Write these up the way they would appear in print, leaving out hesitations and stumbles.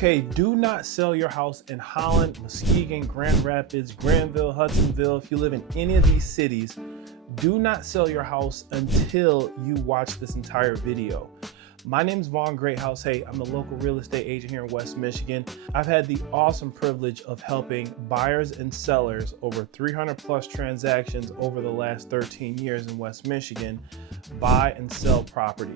Okay, do not sell your house in Holland, Muskegon, Grand Rapids, Granville, Hudsonville. If you live in any of these cities, do not sell your house until you watch this entire video. My name is Vaughn Greathouse. Hey, I'm the local real estate agent here in West Michigan. I've had the awesome privilege of helping buyers and sellers over 300 plus transactions over the last 13 years in West Michigan buy and sell property.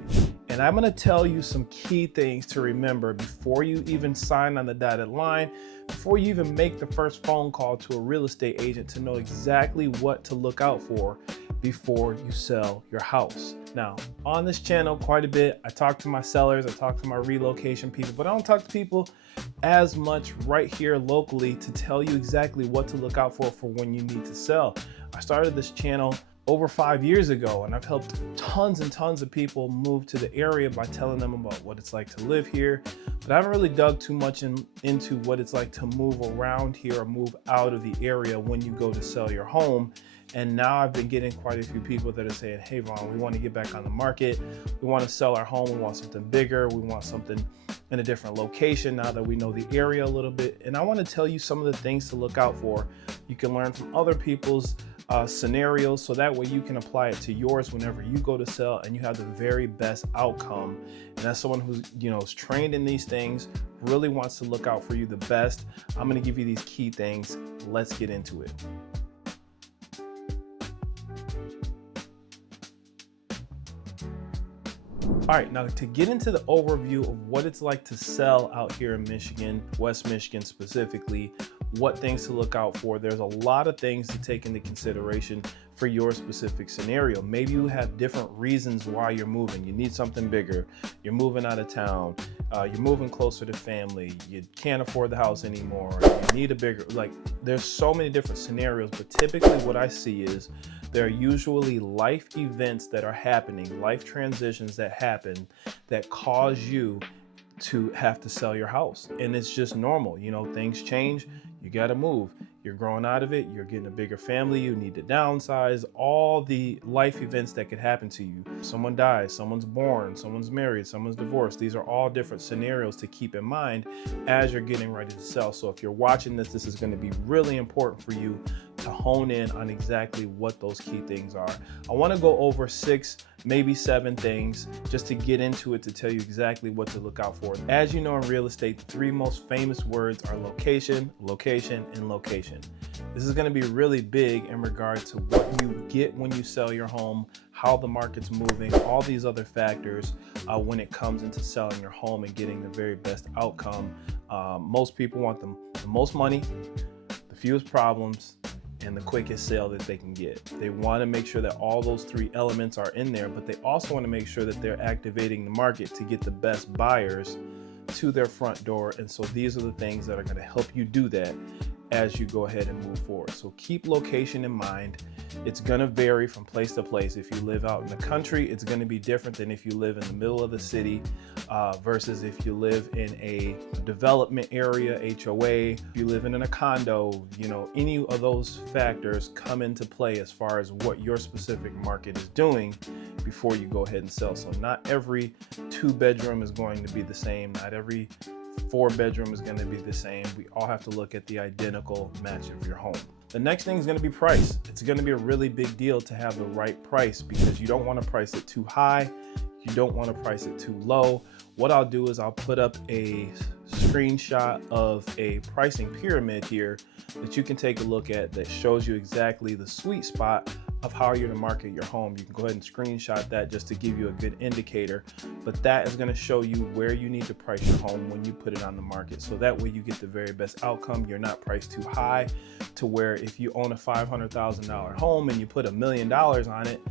And I'm going to tell you some key things to remember before you even sign on the dotted line, before you even make the first phone call to a real estate agent, to know exactly what to look out for before you sell your house. Now, on this channel quite a bit, I talk to my sellers, I talk to my relocation people, but I don't talk to people as much right here locally to tell you exactly what to look out for when you need to sell. I started this channel over 5 years ago, and I've helped tons and tons of people move to the area by telling them about what it's like to live here. But I haven't really dug too much into what it's like to move around here or move out of the area when you go to sell your home. And now I've been getting quite a few people that are saying, hey Vaughn, we want to get back on the market. We want to sell our home. We want something bigger. We want something in a different location now that we know the area a little bit. And I want to tell you some of the things to look out for. You can learn from other people's scenarios, so that way you can apply it to yours whenever you go to sell and you have the very best outcome. And as someone who's is trained in these things, really wants to look out for you the best, I'm going to give you these key things. Let's get into it. All right, now to get into the overview of what it's like to sell out here in Michigan, West Michigan specifically, what things to look out for. There's a lot of things to take into consideration for your specific scenario. Maybe you have different reasons why you're moving. You need something bigger. You're moving out of town. You're moving closer to family. You can't afford the house anymore. You need a bigger, there's so many different scenarios, but typically what I see is there are usually life events that are happening, life transitions that happen that cause you to have to sell your house. And it's just normal. Things change. You got to move. You're growing out of it. You're getting a bigger family. You need to downsize. All the life events that could happen to you. Someone dies, someone's born, someone's married, someone's divorced. These are all different scenarios to keep in mind as you're getting ready to sell. So if you're watching this, this is going to be really important for you to hone in on exactly what those key things are. I want to go over 6, maybe 7 things just to get into it, to tell you exactly what to look out for. As you know, in real estate, the 3 most famous words are location, location, and location. This is going to be really big in regard to what you get when you sell your home, how the market's moving, all these other factors when it comes into selling your home and getting the very best outcome. Most people want the most money, the fewest problems, and the quickest sale that they can get. They want to make sure that all those 3 elements are in there, but they also want to make sure that they're activating the market to get the best buyers to their front door. And so these are the things that are going to help you do that as you go ahead and move forward. So keep location in mind. It's going to vary from place to place. If you live out in the country, it's going to be different than if you live in the middle of the city versus if you live in a development area, HOA, if you live in a condo. Any of those factors come into play as far as what your specific market is doing before you go ahead and sell. So not every 2-bedroom is going to be the same. Not every 4-bedroom is going to be the same. We all have to look at the identical match of your home. The next thing is going to be price. It's going to be a really big deal to have the right price, because you don't want to price it too high. You don't want to price it too low. What I'll do is I'll put up a screenshot of a pricing pyramid here that you can take a look at that shows you exactly the sweet spot of how you're to market your home. You can go ahead and screenshot that just to give you a good indicator, but that is going to show you where you need to price your home when you put it on the market. So that way you get the very best outcome. You're not priced too high to where if you own a $500,000 home and you put $1 million on it,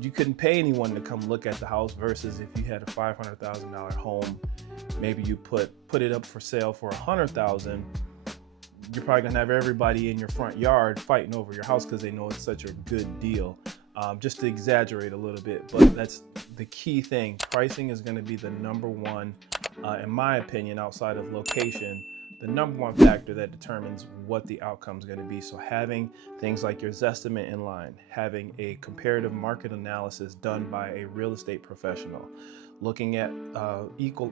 you couldn't pay anyone to come look at the house, versus if you had a $500,000 home, maybe you put it up for sale for $100,000. You're probably gonna have everybody in your front yard fighting over your house because they know it's such a good deal. Just to exaggerate a little bit, but that's the key thing. Pricing is gonna be the number one, in my opinion, outside of location, the number one factor that determines what the outcome is going to be. So having things like your Zestimate in line, having a comparative market analysis done by a real estate professional, looking at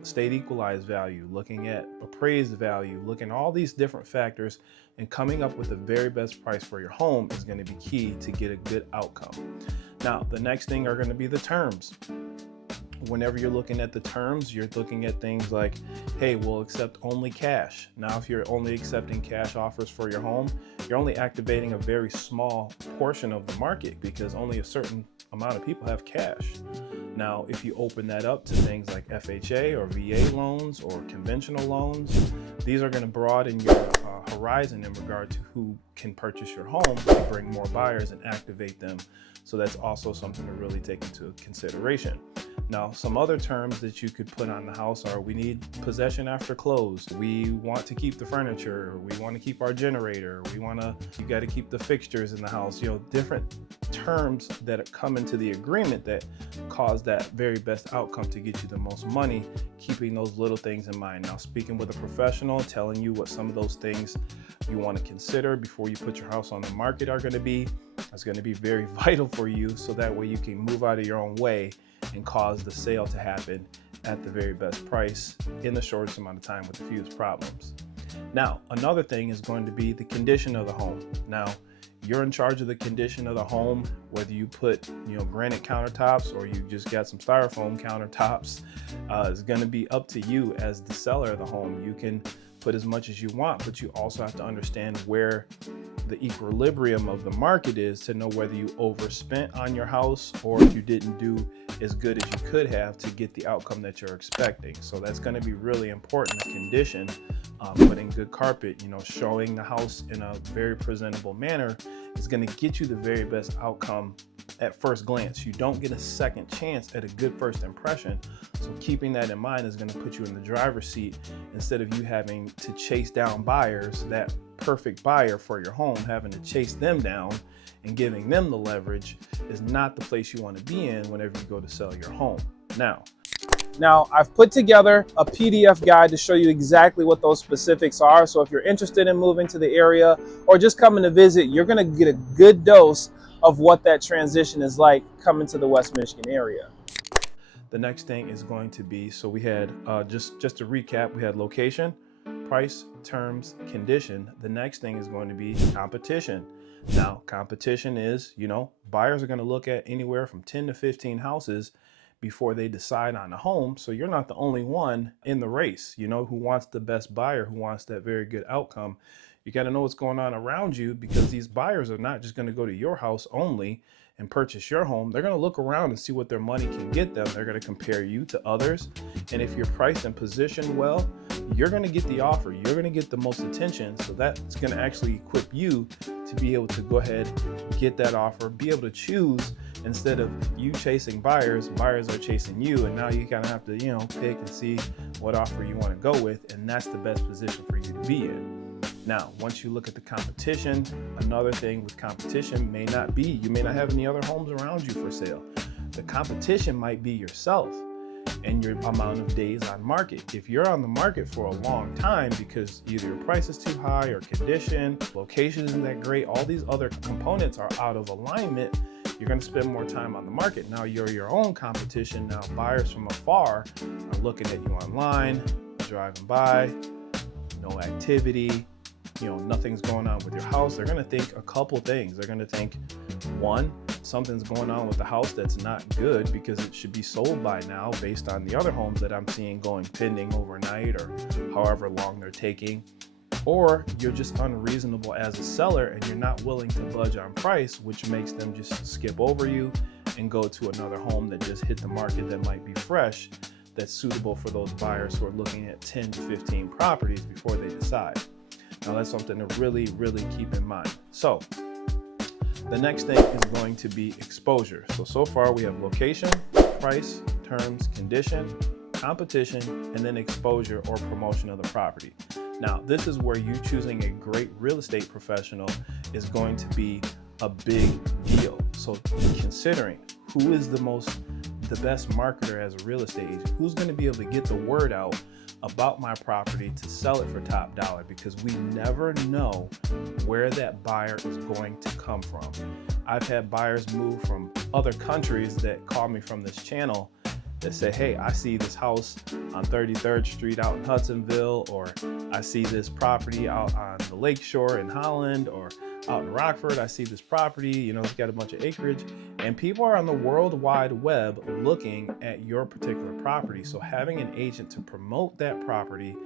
state equalized value, looking at appraised value, looking at all these different factors and coming up with the very best price for your home is going to be key to get a good outcome. Now, the next thing are going to be the terms. Whenever you're looking at the terms, you're looking at things like, hey, we'll accept only cash. Now, if you're only accepting cash offers for your home, you're only activating a very small portion of the market because only a certain amount of people have cash. Now, if you open that up to things like FHA or VA loans or conventional loans, these are going to broaden your horizon in regard to who can purchase your home and bring more buyers and activate them. So that's also something to really take into consideration. Now, some other terms that you could put on the house are: we need possession after close, we want to keep the furniture, we want to keep our generator, you got to keep the fixtures in the house. Different terms that come into the agreement that cause that very best outcome to get you the most money, keeping those little things in mind. Now, speaking with a professional, telling you what some of those things you want to consider before you put your house on the market are going to be, that's going to be very vital for you, so that way you can move out of your own way and cause the sale to happen at the very best price in the shortest amount of time with the fewest problems. Now, another thing is going to be the condition of the home. Now, you're in charge of the condition of the home, whether you put granite countertops or you just got some styrofoam countertops. It's going to be up to you as the seller of the home. You can put as much as you want, but you also have to understand where the equilibrium of the market is to know whether you overspent on your house or if you didn't do as good as you could have to get the outcome that you're expecting. So that's going to be really important. The condition, putting good carpet, showing the house in a very presentable manner is going to get you the very best outcome at first glance. You don't get a second chance at a good first impression. So keeping that in mind is going to put you in the driver's seat instead of you having to chase down buyers, that perfect buyer for your home, having to chase them down and giving them the leverage is not the place you want to be in whenever you go to sell your home. Now, I've put together a PDF guide to show you exactly what those specifics are. So if you're interested in moving to the area or just coming to visit, you're going to get a good dose of what that transition is like coming to the West Michigan area. The next thing is going to be, so we had, just to recap, we had location, price, terms, condition. The next thing is going to be competition. Now, competition is, buyers are going to look at anywhere from 10 to 15 houses before they decide on a home. So you're not the only one in the race, who wants the best buyer, who wants that very good outcome. You got to know what's going on around you, because these buyers are not just going to go to your house only and purchase your home. They're going to look around and see what their money can get them. They're going to compare you to others. And if you're priced and positioned well, you're going to get the offer. You're going to get the most attention. So that's going to actually equip you to be able to go ahead, get that offer, be able to choose. Instead of you chasing buyers, buyers are chasing you. And now you kind of have to, pick and see what offer you want to go with. And that's the best position for you to be in. Now, once you look at the competition, another thing with competition may not be, you may not have any other homes around you for sale. The competition might be yourself and your amount of days on market. If you're on the market for a long time because either your price is too high or condition, location isn't that great, all these other components are out of alignment, you're going to spend more time on the market. Now you're your own competition. Now buyers from afar are looking at you online, driving by, no activity, nothing's going on with your house. They're going to think a couple things. They're going to think, one, something's going on with the house that's not good because it should be sold by now based on the other homes that I'm seeing going pending overnight or however long they're taking. Or you're just unreasonable as a seller and you're not willing to budge on price, which makes them just skip over you and go to another home that just hit the market that might be fresh, that's suitable for those buyers who are looking at 10 to 15 properties before they decide. Now that's something to really, really keep in mind. So the next thing is going to be exposure. So far we have location, price, terms, condition, competition, and then exposure or promotion of the property. Now, this is where you choosing a great real estate professional is going to be a big deal. So considering who is the most the best marketer as a real estate agent? Who's going to be able to get the word out about my property to sell it for top dollar? Because we never know where that buyer is going to come from. I've had buyers move from other countries that call me from this channel that say, hey, I see this house on 33rd Street out in Hudsonville, or I see this property out on the lakeshore in Holland, or out in Rockford, I see this property, you know, it's got a bunch of acreage, and people are on the World Wide Web looking at your particular property. So having an agent to promote that property,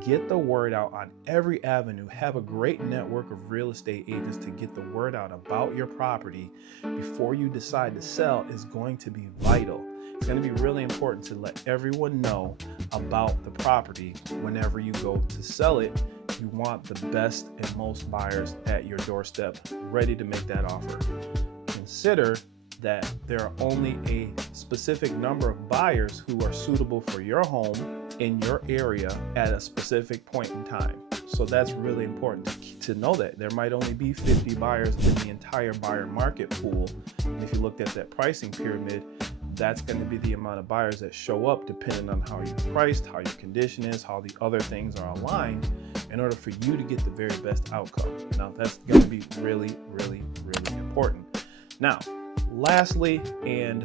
get the word out on every avenue, have a great network of real estate agents to get the word out about your property before you decide to sell is going to be vital. It's going to be really important to let everyone know about the property whenever you go to sell it. You want the best and most buyers at your doorstep ready to make that offer. Consider that there are only a specific number of buyers who are suitable for your home in your area at a specific point in time. So that's really important to know that there might only be 50 buyers in the entire buyer market pool. And if you looked at that pricing pyramid, that's going to be the amount of buyers that show up depending on how you're priced, how your condition is, how the other things are aligned in order for you to get the very best outcome. Now, that's going to be really, really, really important. Now, lastly, and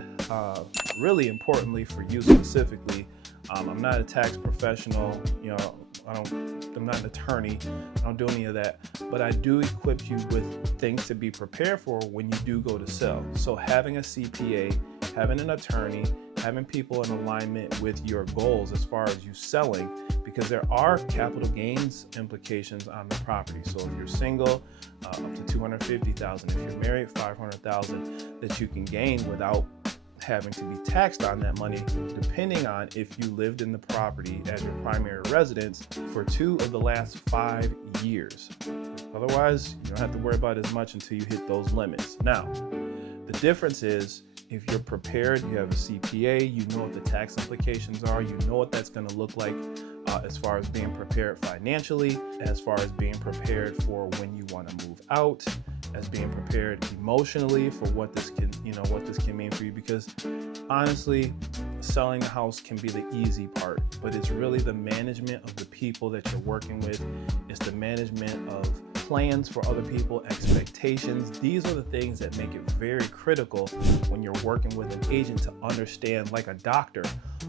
really importantly for you specifically, I'm not a tax professional, you know, I'm not an attorney, I don't do any of that, but I do equip you with things to be prepared for when you do go to sell. So having a CPA, having an attorney, having people in alignment with your goals as far as you selling, because there are capital gains implications on the property. So if you're single, up to $250,000. If you're married, $500,000 that you can gain without having to be taxed on that money, depending on if you lived in the property as your primary residence for 2 of the last 5 years. Otherwise, you don't have to worry about it as much until you hit those limits. Now, the difference is if you're prepared, you have a CPA, you know what the tax implications are, you know what that's going to look like as far as being prepared financially, as far as being prepared for when you want to move out, as being prepared emotionally for what this can, you know, what this can mean for you. Because honestly, selling a house can be the easy part, but it's really the management of the people that you're working with. It's the management of plans for other people, expectations. These are the things that make it very critical when you're working with an agent to understand, like a doctor,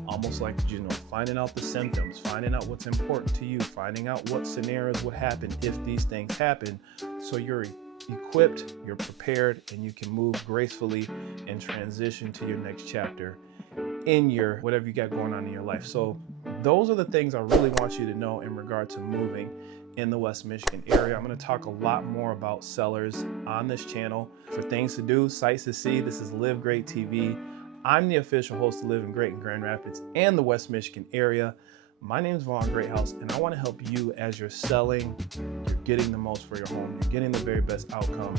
almost like, you know, finding out the symptoms, finding out what's important to you, finding out what scenarios would happen if these things happen. So you're equipped, you're prepared, and you can move gracefully and transition to your next chapter in your whatever you got going on in your life. So those are the things I really want you to know in regard to moving in the West Michigan area. I'm going to talk a lot more about sellers on this channel. For things to do, sights to see, this is Live Great TV. I'm the official host of Living Great in Grand Rapids and the West Michigan area. My name is Vaughn Greathouse, and I want to help you as you're selling, you're getting the most for your home, you're getting the very best outcome.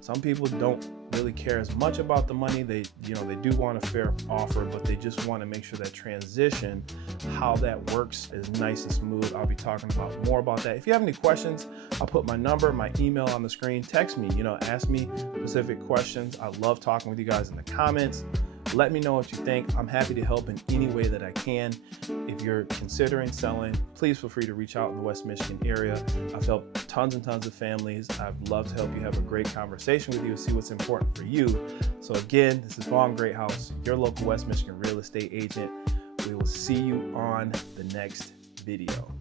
Some people don't really care as much about the money. They do want a fair offer, but they just want to make sure that transition, how that works, is nice and smooth. I'll be talking about more about that. If you have any questions, I'll put my number, my email on the screen. Text me, ask me specific questions. I love talking with you guys in the comments. Let me know what you think. I'm happy to help in any way that I can. If you're considering selling, please feel free to reach out in the West Michigan area. I've helped tons and tons of families. I'd love to help you have a great conversation with you and see what's important for you. So again, this is Vaughn Greathouse, your local West Michigan real estate agent. We will see you on the next video.